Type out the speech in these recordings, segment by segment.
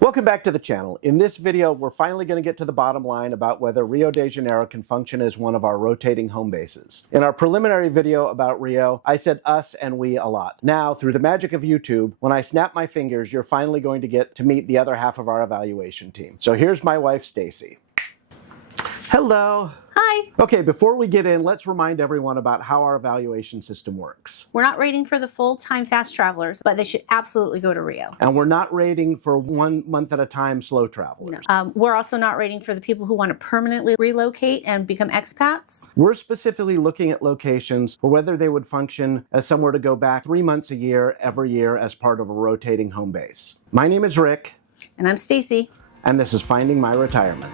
Welcome back to the channel. In this video, we're finally going to get to the bottom line about whether Rio de Janeiro can function as one of our rotating home bases. In our preliminary video about Rio, I said us and we a lot. Now, through the magic of YouTube, when I snap my fingers, you're finally going to get to meet the other half of our evaluation team. So here's my wife, Stacy. Hello. Hi. Okay, before we get in, let's remind everyone about how our evaluation system works. We're not rating for the full-time fast travelers, but they should absolutely go to Rio. And we're not rating for 1 month at a time slow travelers. No. We're also not rating for the people who want to permanently relocate and become expats. We're specifically looking at locations for whether they would function as somewhere to go back 3 months a year, every year as part of a rotating home base. My name is Rick. And I'm Stacy. And this is Finding My Retirement.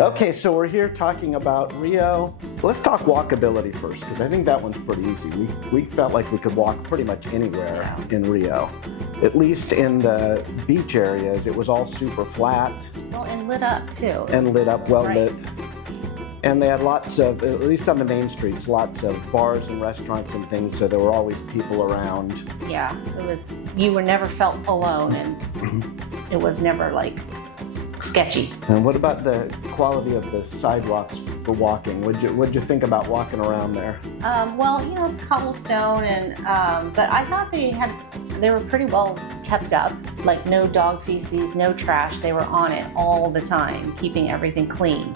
Okay, so we're here talking about Rio. Let's talk walkability first, because I think that one's pretty easy. We felt like we could walk pretty much anywhere in Rio. At least in the beach areas, it was all super flat. Well, and lit up too. And lit up, well lit. And they had lots of, at least on the main streets, lots of bars and restaurants and things, so there were always people around. Yeah, it was, you were never felt alone, and it was never like sketchy. And what about the quality of the sidewalks for walking? What'd you think about walking around there? Well, you know, it's cobblestone, and but I thought they were pretty well kept up. Like no dog feces, no trash. They were on it all the time, keeping everything clean.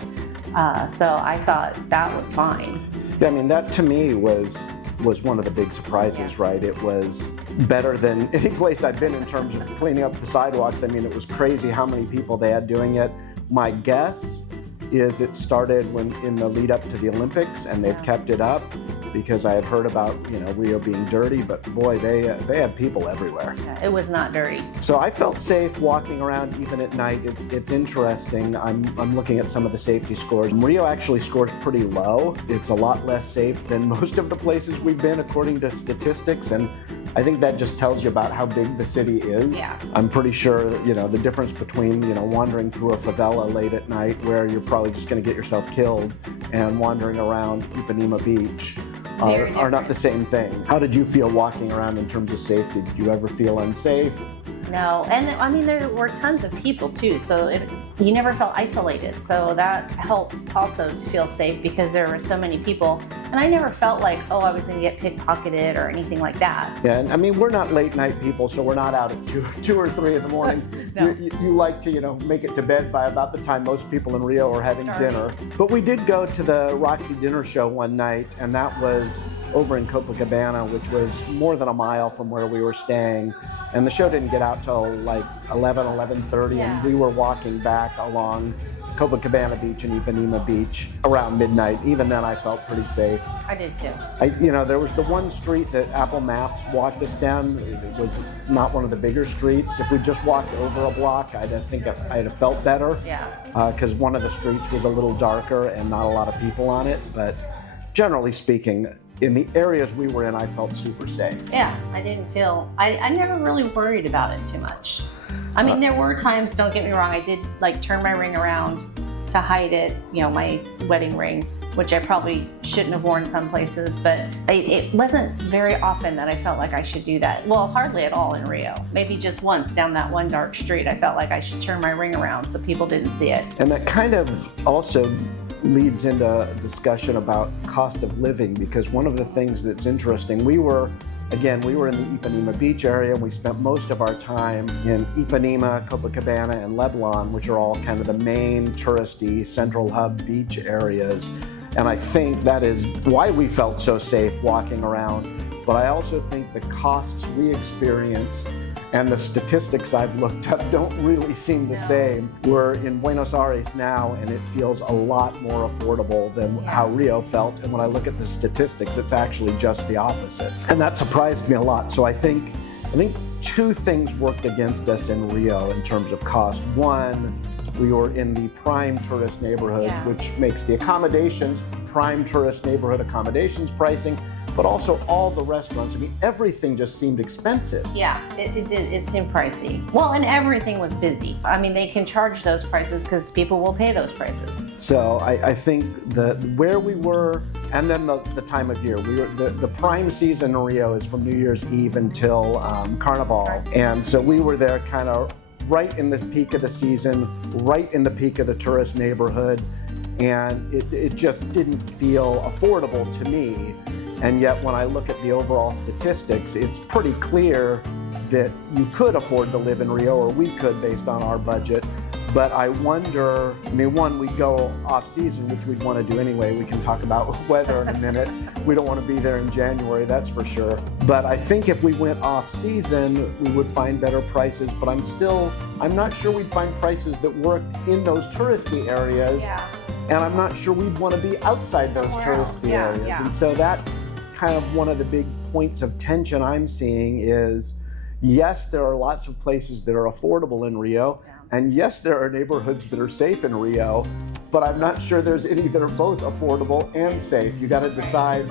So I thought that was fine. Yeah, I mean, that to me was one of the big surprises, right? It was better than any place I've been in terms of cleaning up the sidewalks. I mean, it was crazy how many people they had doing it. My guess is it started in the lead up to the Olympics, and they've kept it up because I had heard about, you know, Rio being dirty, but boy, they had people everywhere. Yeah, it was not dirty. So I felt safe walking around even at night. It's interesting. I'm looking at some of the safety scores. Rio actually scores pretty low. It's a lot less safe than most of the places we've been according to statistics, and I think that just tells you about how big the city is. Yeah. I'm pretty sure that, you know, the difference between, you know, wandering through a favela late at night where you're probably just going to get yourself killed and wandering around Ipanema Beach are not the same thing. How did you feel walking around in terms of safety? Did you ever feel unsafe? No, and I mean, there were tons of people too, so you never felt isolated. So that helps also to feel safe because there were so many people. And I never felt like, oh, I was going to get pickpocketed or anything like that. Yeah, and I mean, we're not late night people, so we're not out at 2 or 3 in the morning. No. You like to, you know, make it to bed by about the time most people in Rio are having dinner. But we did go to the Roxy dinner show one night, and that was over in Copacabana, which was more than a mile from where we were staying. And the show didn't get out till like 11:30, and we were walking back along Copacabana Beach and Ipanema Beach around midnight. Even then, I felt pretty sahave. I did too. You know, there was the one street that Apple Maps walked us down. It was not one of the bigger streets. If we just walked over a block, I'd have felt better. Yeah. Because one of the streets was a little darker and not a lot of people on it. But generally speaking, in the areas we were in, I felt super safe. Yeah, I didn't feel, I never really worried about it too much. I mean, there were times, don't get me wrong, I did like turn my ring around to hide it, you know, my wedding ring, which I probably shouldn't have worn some places, but it wasn't very often that I felt like I should do that. Well, hardly at all in Rio. Maybe just once down that one dark street, I felt like I should turn my ring around so people didn't see it. And that kind of also leads into a discussion about cost of living, because one of the things that's interesting, we were in the Ipanema Beach area, and we spent most of our time in Ipanema, Copacabana, and Leblon, which are all kind of the main touristy central hub beach areas. And I think that is why we felt so safe walking around. But I also think the costs we experienced and the statistics I've looked up don't really seem the same. We're in Buenos Aires now, and it feels a lot more affordable than how Rio felt. And when I look at the statistics, it's actually just the opposite. And that surprised me a lot. So I think 2 things worked against us in Rio in terms of cost. One, we were in the prime tourist neighborhoods, which makes the accommodations, prime tourist neighborhood accommodations pricing, but also all the restaurants. I mean, everything just seemed expensive. Yeah, it did. It seemed pricey. Well, and everything was busy. I mean, they can charge those prices because people will pay those prices. So I think where we were And then the time of year. The prime season in Rio is from New Year's Eve until Carnival. And so we were there kind of right in the peak of the season, right in the peak of the tourist neighborhood. And it just didn't feel affordable to me. And yet when I look at the overall statistics, it's pretty clear that you could afford to live in Rio, or we could based on our budget. But I wonder, one, we'd go off season, which we'd want to do anyway. We can talk about weather in a minute. We don't want to be there in January, that's for sure. But I think if we went off season, we would find better prices. But I'm not sure we'd find prices that worked in those touristy areas. Yeah. And I'm not sure we'd want to be outside those touristy areas. Yeah. And so that's kind of one of the big points of tension I'm seeing is, yes, there are lots of places that are affordable in Rio. Yeah. And yes, there are neighborhoods that are safe in Rio, but I'm not sure there's any that are both affordable and safe. You got to decide,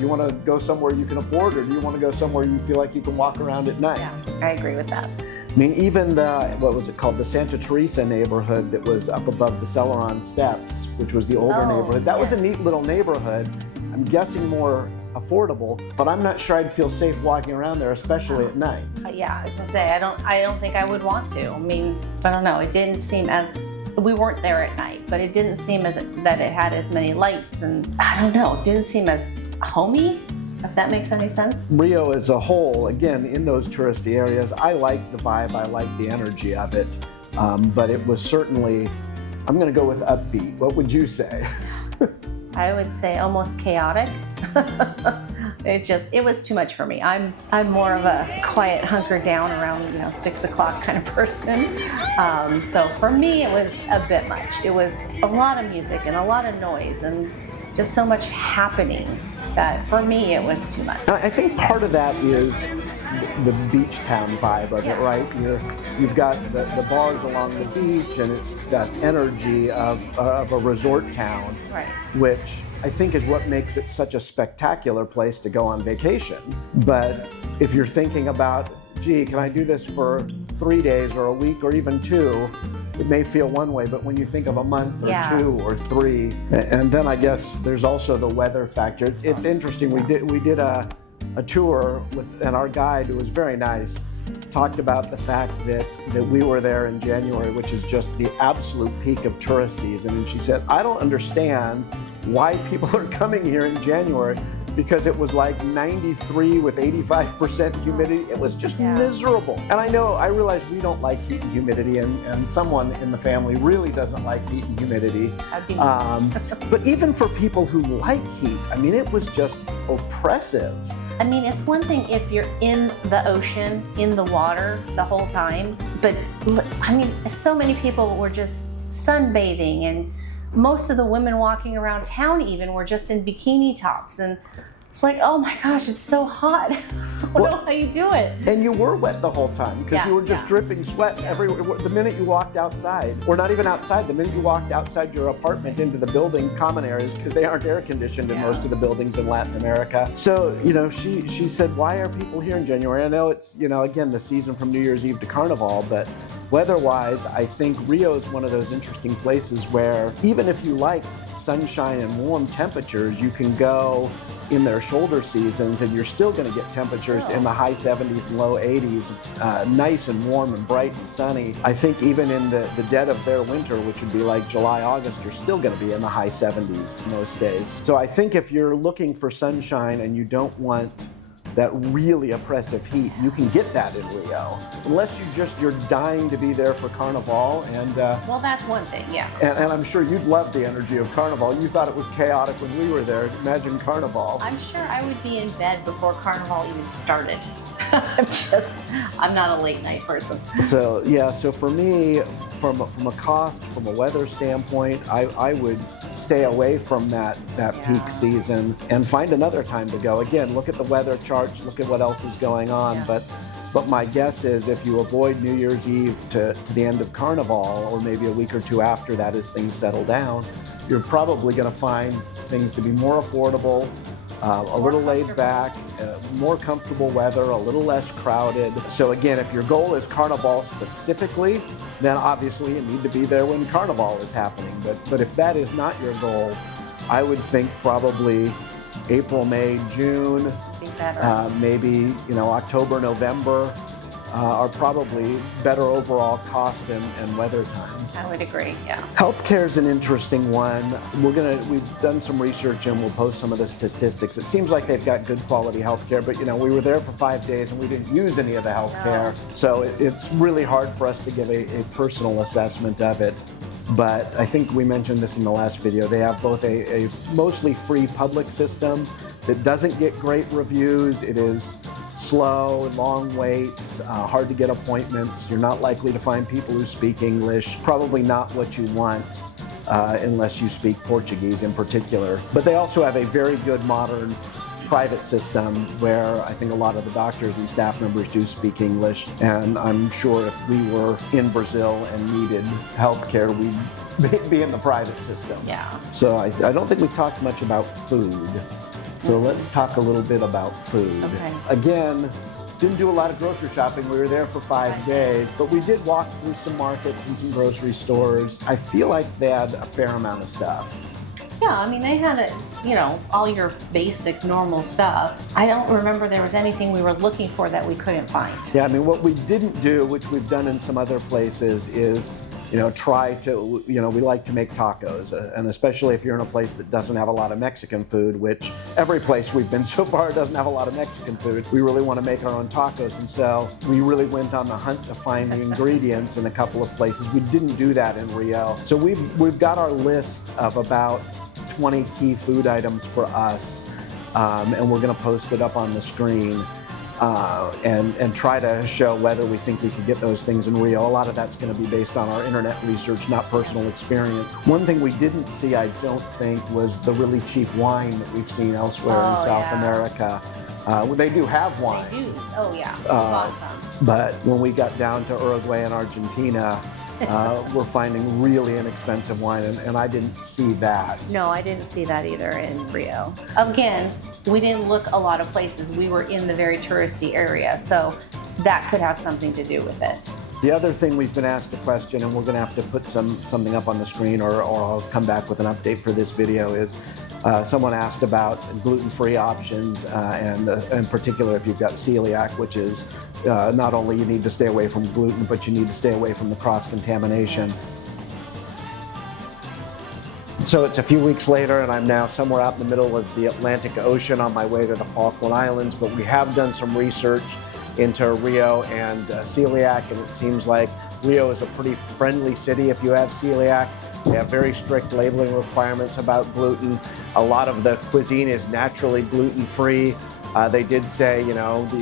you want to go somewhere you can afford, or do you want to go somewhere you feel like you can walk around at night? Yeah, I agree with that. Even what was it called? The Santa Teresa neighborhood that was up above the Celiac steps, which was the older neighborhood. That was a neat little neighborhood. I'm guessing more affordable, but I'm not sure I'd feel safe walking around there, especially at night. Yeah, I was gonna say, I don't think I would want to. I don't know. It didn't seem we weren't there at night, but it didn't seem that it had as many lights, and I don't know. It didn't seem as homey, if that makes any sense. Rio as a whole, again, in those touristy areas, I like the vibe, I like the energy of it, but it was certainly, I'm gonna go with upbeat. What would you say? I would say almost chaotic. It was too much for me. I'm more of a quiet hunker down around 6 o'clock kind of person. So for me it was a bit much. It was a lot of music and a lot of noise and just so much happening that for me it was too much. I think part of that is the beach town vibe of it, right? You've got the bars along the beach, and it's that energy of a resort town, right, which I think is what makes it such a spectacular place to go on vacation. But if you're thinking about, gee, can I do this for 3 days or a week or even 2, it may feel one way, but when you think of a month or 2 or 3, and then I guess there's also the weather factor. It's interesting. We did a tour and our guide, who was very nice, talked about the fact that we were there in January, which is just the absolute peak of tourist season. And she said, I don't understand why people are coming here in January, because it was like 93 with 85% humidity. It was just miserable. And I realize we don't like heat and humidity, and someone in the family really doesn't like heat and humidity. But even for people who like heat, it was just oppressive. It's one thing if you're in the ocean, in the water the whole time, but so many people were just sunbathing, and most of the women walking around town even were just in bikini tops, and it's like, oh my gosh, it's so hot. I don't know how you do it. And you were wet the whole time, because you were just dripping sweat everywhere. The minute you walked outside, or not even outside, the minute you walked outside your apartment into the building common areas, because they aren't air conditioned in most of the buildings in Latin America. So, she said, why are people here in January? I know it's, again, the season from New Year's Eve to Carnival, but weather-wise, I think Rio is one of those interesting places where even if you like sunshine and warm temperatures, you can go in their shoulder seasons and you're still going to get temperatures in the high 70s and low 80s, nice and warm and bright and sunny. I think even in the dead of their winter, which would be like July, August, you're still going to be in the high 70s most days. So I think if you're looking for sunshine and you don't want that really oppressive heat, you can get that in Rio, unless you're dying to be there for Carnival. And well, that's one thing, and I'm sure you'd love the energy of Carnival. You thought it was chaotic when we were there. Imagine Carnival. I'm sure I would be in bed before Carnival even started. I'm not a late night person. So for me, from a cost, from a weather standpoint, I would stay away from that peak season and find another time to go. Again, look at the weather charts, look at what else is going on. But my guess is if you avoid New Year's Eve to the end of Carnival, or maybe a week or 2 after that as things settle down, you're probably going to find things to be more affordable, a little laid back, more comfortable weather, a little less crowded. So again, if your goal is Carnival specifically, then obviously you need to be there when Carnival is happening. But if that is not your goal, I would think probably April, May, June, Be better. maybe October, November are probably better overall cost and weather times. I would agree, yeah. Healthcare is an interesting one. We've done some research and we'll post some of the statistics. It seems like they've got good quality healthcare, but we were there for 5 days and we didn't use any of the healthcare. No. So it's really hard for us to give a personal assessment of it. But I think we mentioned this in the last video. They have both a mostly free public system that doesn't get great reviews. It is slow, long waits, hard to get appointments. You're not likely to find people who speak English. Probably not what you want unless you speak Portuguese in particular. But they also have a very good modern private system where I think a lot of the doctors and staff members do speak English. And I'm sure if we were in Brazil and needed healthcare, we'd be in the private system. Yeah. So I don't think we talked much about food. So let's talk a little bit about food. Okay. Again, didn't do a lot of grocery shopping. We were there for 5 days, but we did walk through some markets and some grocery stores. I feel like they had a fair amount of stuff. Yeah, I mean, they had all your basics, normal stuff. I don't remember there was anything we were looking for that we couldn't find. Yeah, I mean, what we didn't do, which we've done in some other places, is try to, we like to make tacos, and especially if you're in a place that doesn't have a lot of Mexican food, which every place we've been so far doesn't have a lot of Mexican food. We really want to make our own tacos, and so we really went on the hunt to find the ingredients in a couple of places. We didn't do that in Rio. So we've got our list of about 20 key food items for us, and we're going to post it up on the screen. And try to show whether we think we could get those things in Rio. A lot of that's going to be based on our internet research, not personal experience. One thing we didn't see, I don't think, was the really cheap wine that we've seen elsewhere in South America. They do have wine. They do. Oh, yeah. We bought some. But when we got down to Uruguay and Argentina, we're finding really inexpensive wine, and I didn't see that. No, I didn't see that either in Rio. Again, we didn't look a lot of places. We were in the very touristy area, so that could have something to do with it. The other thing we've been asked a question, and we're going to have to put something up on the screen, or I'll come back with an update for this video, is someone asked about gluten-free options, and in particular if you've got celiac, which is not only you need to stay away from gluten, but you need to stay away from the cross-contamination. So it's a few weeks later, and I'm now somewhere out in the middle of the Atlantic Ocean on my way to the Falkland Islands, but we have done some research into Rio and celiac, and it seems like Rio is a pretty friendly city if you have celiac. They have very strict labeling requirements about gluten. A lot of the cuisine is naturally gluten-free. They did say, you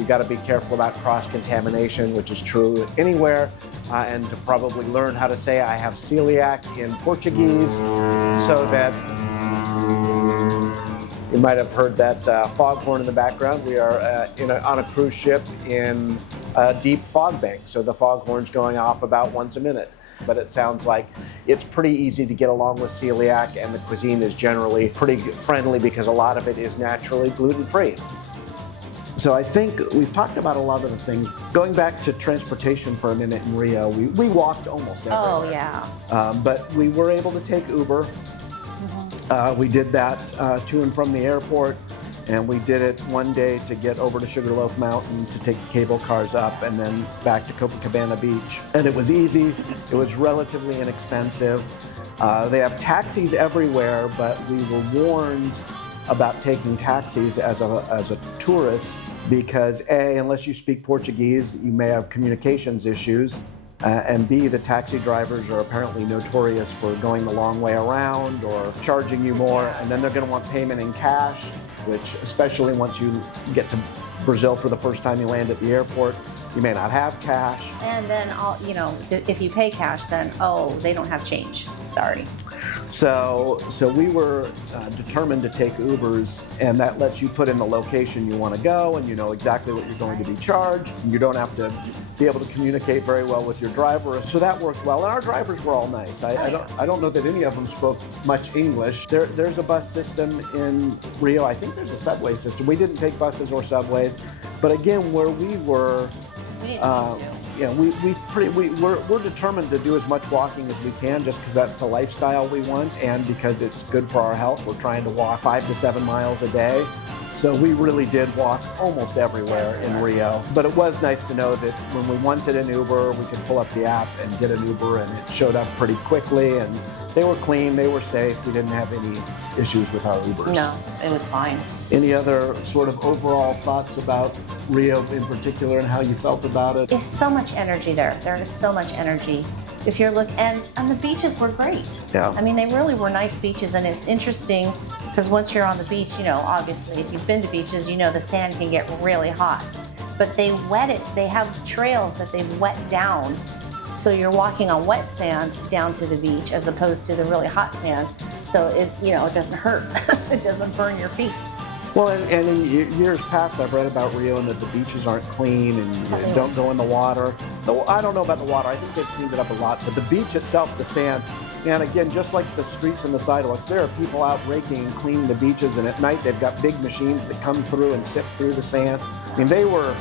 got to be careful about cross-contamination, which is true anywhere, and to probably learn how to say I have celiac in Portuguese, so that you might have heard that foghorn in the background. We are on a cruise ship in a deep fog bank, so the foghorn's going off about once a minute. But it sounds like it's pretty easy to get along with celiac, and the cuisine is generally pretty friendly because a lot of it is naturally gluten-free. So I think we've talked about a lot of the things. Going back to transportation for a minute in Rio, we walked almost everywhere. Oh, yeah. But we were able to take Uber. We did that to and from the airport, and we did it one day to get over to Sugarloaf Mountain to take the cable cars up and then back to Copacabana Beach. And it was easy. It was relatively inexpensive. They have taxis everywhere, but we were warned about taking taxis as a tourist because A, unless you speak Portuguese, you may have communications issues, and B, the taxi drivers are apparently notorious for going the long way around or charging you more, and then they're going to want payment in cash, which especially once you get to Brazil for the first time you land at the airport, you may not have cash. And then, if you pay cash, then, they don't have change. Sorry. So we were determined to take Ubers, and that lets you put in the location you want to go, and you know exactly what you're going to be charged. You don't have to be able to communicate very well with your driver. So that worked well, and our drivers were all nice. I don't know that any of them spoke much English. There's a bus system in Rio. I think there's a subway system. We didn't take buses or subways, but again, where we were, We didn't need to. we're determined to do as much walking as we can, just because that's the lifestyle we want, and because it's good for our health. We're trying to walk 5 to 7 miles a day. So we really did walk almost everywhere in Rio. But it was nice to know that when we wanted an Uber, we could pull up the app and get an Uber, and it showed up pretty quickly, and they were clean, they were safe. We didn't have any issues with our Ubers. No, it was fine. Any other sort of overall thoughts about Rio in particular and how you felt about it? There's so much energy there. There is so much energy. If you're and the beaches were great. Yeah. I mean, they really were nice beaches, and it's interesting because once you're on the beach, obviously, if you've been to beaches, the sand can get really hot. But they wet it. They have trails that they've wet down. So you're walking on wet sand down to the beach as opposed to the really hot sand. So it doesn't hurt. It doesn't burn your feet. Well, and in years past, I've read about Rio and that the beaches aren't clean and you don't go in the water. Though I don't know about the water. I think they've cleaned it up a lot. But the beach itself, the sand, and again, just like the streets and the sidewalks, there are people out raking and cleaning the beaches. And at night, they've got big machines that come through and sift through the sand. I mean, they were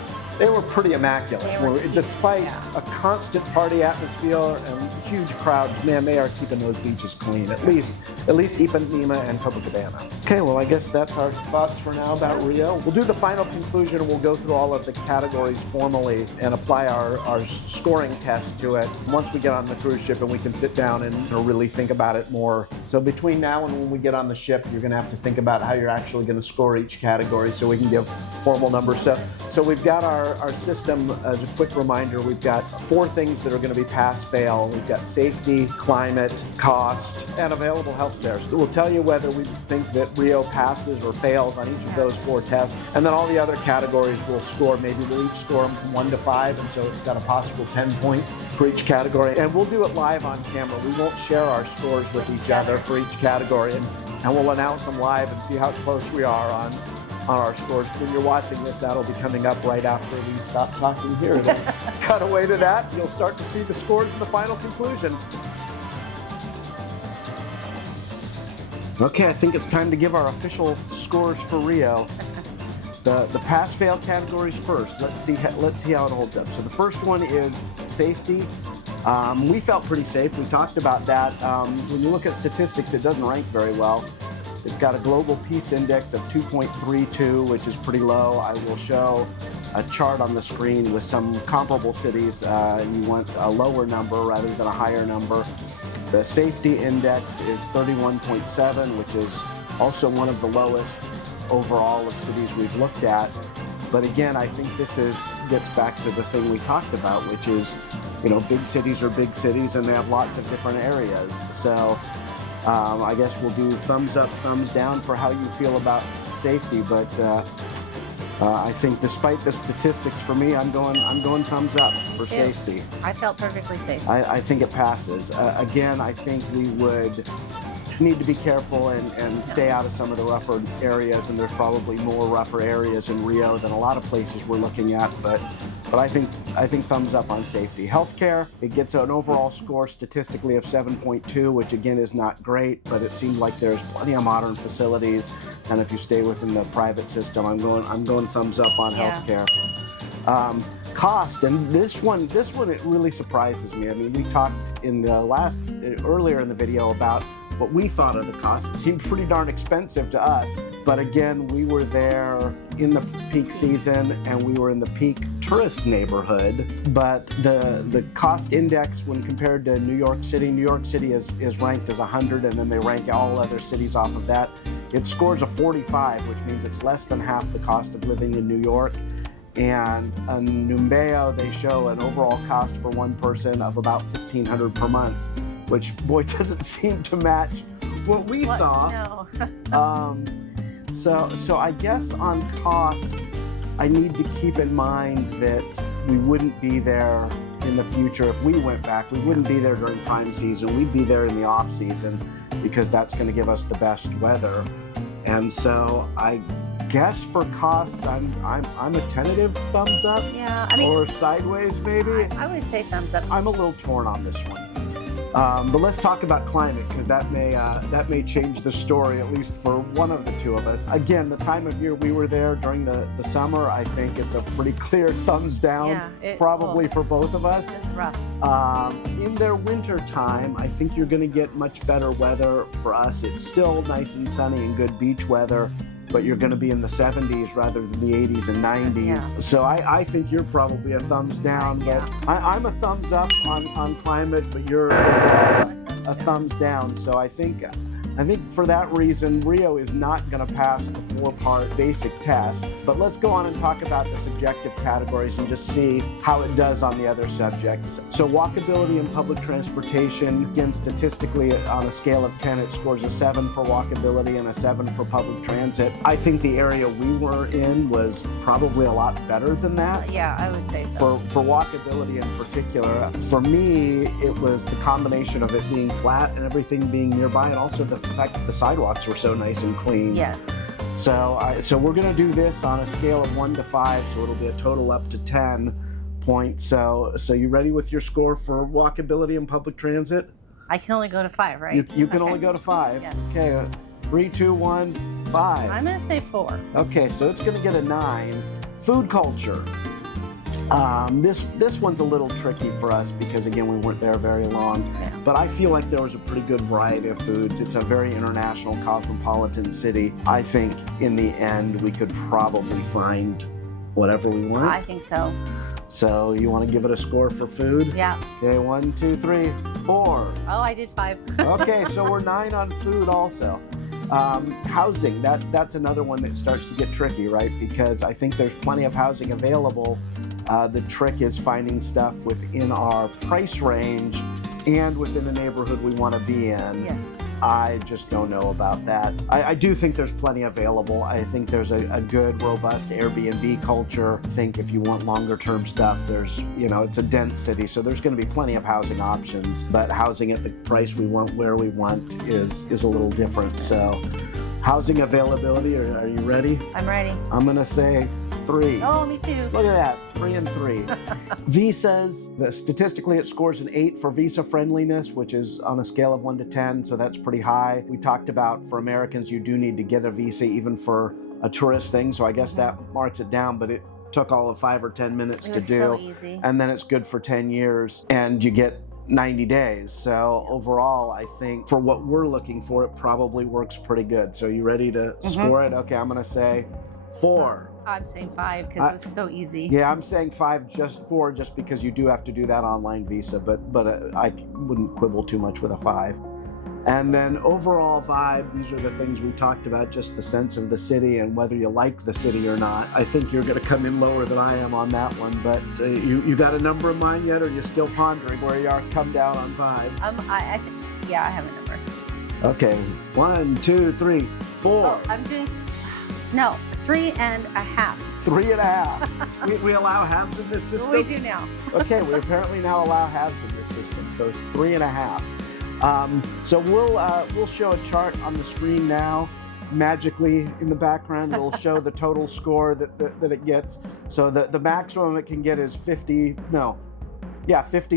pretty immaculate. Despite a constant party atmosphere and huge crowds, man, they are keeping those beaches clean. At least Ipanema and Copacabana. Okay, well, I guess that's our thoughts for now about Rio. We'll do the final conclusion, and we'll go through all of the categories formally and apply our scoring test to it once we get on the cruise ship and we can sit down and really think about it more. So between now and when we get on the ship, you're going to have to think about how you're actually going to score each category so we can give formal numbers. So we've got our system. As a quick reminder, we've got 4 things that are going to be pass-fail. We've got safety, climate, cost, and available healthcare. So we'll tell you whether we think that Rio passes or fails on each of those 4 tests. And then all the other categories we'll score. Maybe we'll each score them from 1 to 5, and so it's got a possible 10 points for each category. And we'll do it live on camera. We won't share our scores with each other for each category, and we'll announce them live and see how close we are on our scores. When you're watching this, that'll be coming up right after we stop talking here. Then cut away to that, you'll start to see the scores in the final conclusion. Okay, I think it's time to give our official scores for Rio. The pass-fail categories first. Let's see how it holds up. So the first one is safety. We felt pretty safe. We talked about that. When you look at statistics, it doesn't rank very well. It's got a global peace index of 2.32, which is pretty low. I will show a chart on the screen with some comparable cities. You want a lower number rather than a higher number. The safety index is 31.7, which is also one of the lowest overall of cities we've looked at. But again, I think this gets back to the thing we talked about, which is, big cities are big cities and they have lots of different areas. So I guess we'll do thumbs up, thumbs down for how you feel about safety. But I think despite the statistics, for me, I'm going thumbs up for safety. I felt perfectly safe. I think it passes. Again, I think we would need to be careful and stay out of some of the rougher areas, and there's probably more rougher areas in Rio than a lot of places we're looking at, but I think thumbs up on safety. Healthcare, it gets an overall score statistically of 7.2, which again is not great, but it seems like there's plenty of modern facilities, and if you stay within the private system, I'm going thumbs up on healthcare. Cost, and this one it really surprises me. I mean, we talked earlier in the video about what we thought of the cost. It seemed pretty darn expensive to us. But again, we were there in the peak season and we were in the peak tourist neighborhood. But the cost index when compared to New York City is ranked as 100, and then they rank all other cities off of that. It scores a 45, which means it's less than half the cost of living in New York. And in Numbeo, they show an overall cost for one person of about $1,500 per month, which, boy, doesn't seem to match what we saw. No. So I guess on cost, I need to keep in mind that we wouldn't be there in the future. If we went back, we wouldn't be there during prime season. We'd be there in the off season because that's going to give us the best weather. And so I guess for cost, I'm a tentative thumbs up. Yeah, I mean, or sideways maybe. I would say thumbs up. I'm a little torn on this one. But let's talk about climate, because that may change the story, at least for one of the two of us. Again, the time of year we were there during the summer, I think it's a pretty clear thumbs down, probably for both of us. It's rough. In their winter time, I think you're going to get much better weather. For us, it's still nice and sunny and good beach weather, but you're going to be in the 70s rather than the 80s and 90s. Yeah. So I think you're probably a thumbs down, but I'm a thumbs up on climate, but you're overall a thumbs down. So I think for that reason, Rio is not going to pass the 4-part basic test. But let's go on and talk about the subjective categories and just see how it does on the other subjects. So walkability in public transportation, again, statistically on a scale of 10, it scores a 7 for walkability and a 7 for public transit. I think the area we were in was probably a lot better than that. Yeah, I would say so. For walkability in particular, for me, it was the combination of it being flat and everything being nearby, and also the fact that the sidewalks were so nice and clean. Yes. So we're going to do this on a scale of 1 to 5, so it'll be a total up to 10 points. So you ready with your score for walkability in public transit? I can only go to 5, right? You can only go to 5. Yes. Okay. 3, 2, 1, 5. I'm going to say 4. Okay, so it's going to get a 9. Food culture. This one's a little tricky for us because, again, we weren't there very long. Yeah. But I feel like there was a pretty good variety of foods. It's a very international, cosmopolitan city. I think in the end we could probably find whatever we want. I think so. So you want to give it a score for food? Yeah. Okay, 1, 2, 3, 4. Oh, I did 5. Okay, so we're 9 on food also. Housing, that's another one that starts to get tricky, right? Because I think there's plenty of housing available. The trick is finding stuff within our price range and within the neighborhood we want to be in. Yes. I just don't know about that. I do think there's plenty available. I think there's a good, robust Airbnb culture. I think if you want longer term stuff, there's, it's a dense city, so there's going to be plenty of housing options. But housing at the price we want, where we want, is a little different. So housing availability, are you ready? I'm ready. I'm going to say 3. Oh, me too. Look at that, 3 and 3. Visas, statistically it scores an 8 for visa friendliness, which is on a scale of 1 to 10, so that's pretty high. We talked about for Americans, you do need to get a visa even for a tourist thing, so I guess that marks it down, but it took all of 5 or 10 minutes to do. So easy. And then it's good for 10 years, and you get 90 days. So overall, I think for what we're looking for, it probably works pretty good. So you ready to score it? Okay, I'm going to say 4. I'm saying 5 because it was so easy. Yeah, I'm saying 4 just because you do have to do that online visa, but I wouldn't quibble too much with a 5. And then overall vibe, these are the things we talked about, just the sense of the city and whether you like the city or not. I think you're going to come in lower than I am on that one, but you got a number in mind yet, or are you still pondering where you are? Come down on vibe. I think, yeah, I have a number. Okay, 1, 2, 3, 4. Oh, I'm doing, no, 3.5. 3.5. we allow halves in this system? We do now. Okay, we apparently now allow halves in this system, so 3.5. So we'll show a chart on the screen now. Magically in the background, it'll show the total score that it gets. So the maximum it can get is 50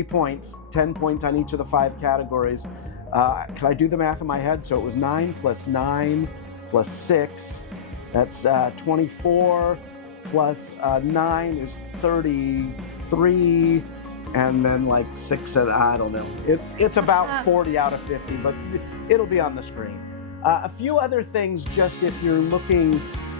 points, 10 points on each of the 5 categories. Can I do the math in my head? So it was 9 plus 9 plus 6. That's 24 plus 9 is 33. And then like 6, I don't know. It's about 40 out of 50, but it'll be on the screen. A few other things, just if you're looking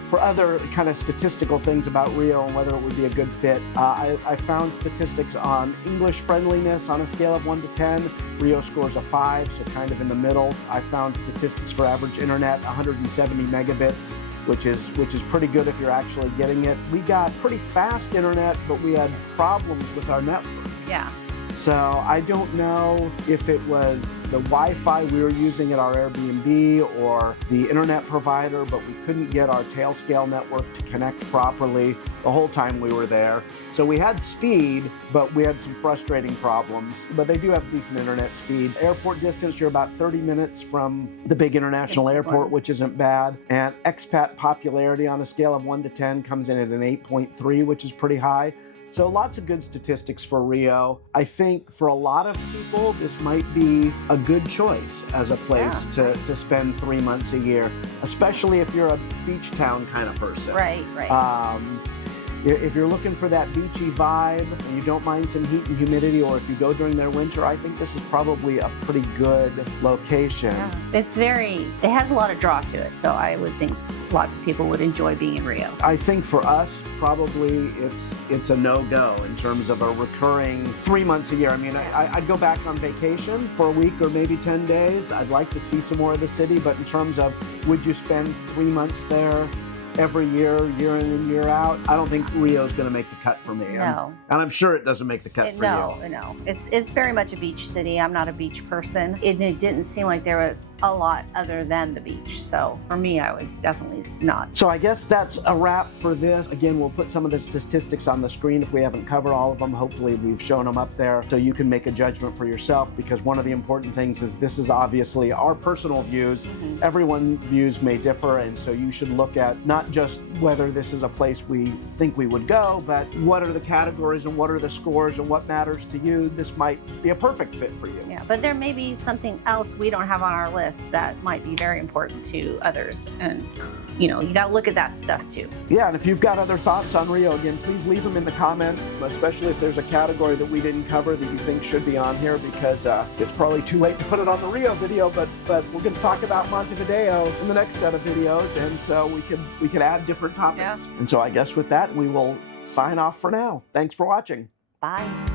for other kind of statistical things about Rio and whether it would be a good fit. I found statistics on English friendliness on a scale of 1 to 10. Rio scores a 5, so kind of in the middle. I found statistics for average internet, 170 megabits. Which is pretty good if you're actually getting it. We got pretty fast internet, but we had problems with our network. Yeah. So I don't know if it was the Wi-Fi we were using at our Airbnb or the internet provider, but we couldn't get our tail-scale network to connect properly the whole time we were there. So we had speed, but we had some frustrating problems. But they do have decent internet speed. Airport distance, you're about 30 minutes from the big international airport, which isn't bad. And expat popularity on a scale of 1 to 10 comes in at an 8.3, which is pretty high. So lots of good statistics for Rio. I think for a lot of people, this might be a good choice as a place to spend 3 months a year, especially if you're a beach town kind of person. Right. If you're looking for that beachy vibe and you don't mind some heat and humidity, or if you go during their winter, I think this is probably a pretty good location. Yeah. It has a lot of draw to it, so I would think lots of people would enjoy being in Rio. I think for us, probably it's a no-go in terms of a recurring 3 months a year. I mean, I'd go back on vacation for a week or maybe 10 days. I'd like to see some more of the city, but in terms of would you spend 3 months there every year in and year out, I don't think Rio's going to make the cut for me. No. And I'm sure it doesn't make the cut for you. No. It's very much a beach city. I'm not a beach person. It didn't seem like there was a lot other than the beach. So for me, I would definitely not. So I guess that's a wrap for this. Again, we'll put some of the statistics on the screen if we haven't covered all of them. Hopefully we've shown them up there so you can make a judgment for yourself, because one of the important things is this is obviously our personal views. Everyone's views may differ, and so you should look at not just whether this is a place we think we would go, but what are the categories and what are the scores and what matters to you. This might be a perfect fit for you. Yeah, but there may be something else we don't have on our list that might be very important to others, and you got to look at that stuff too. Yeah, and if you've got other thoughts on Rio, again, please leave them in the comments, especially if there's a category that we didn't cover that you think should be on here, because it's probably too late to put it on the Rio video, but we're going to talk about Montevideo in the next set of videos, and so we could add different topics. Yeah. And so I guess with that, we will sign off for now. Thanks for watching. Bye.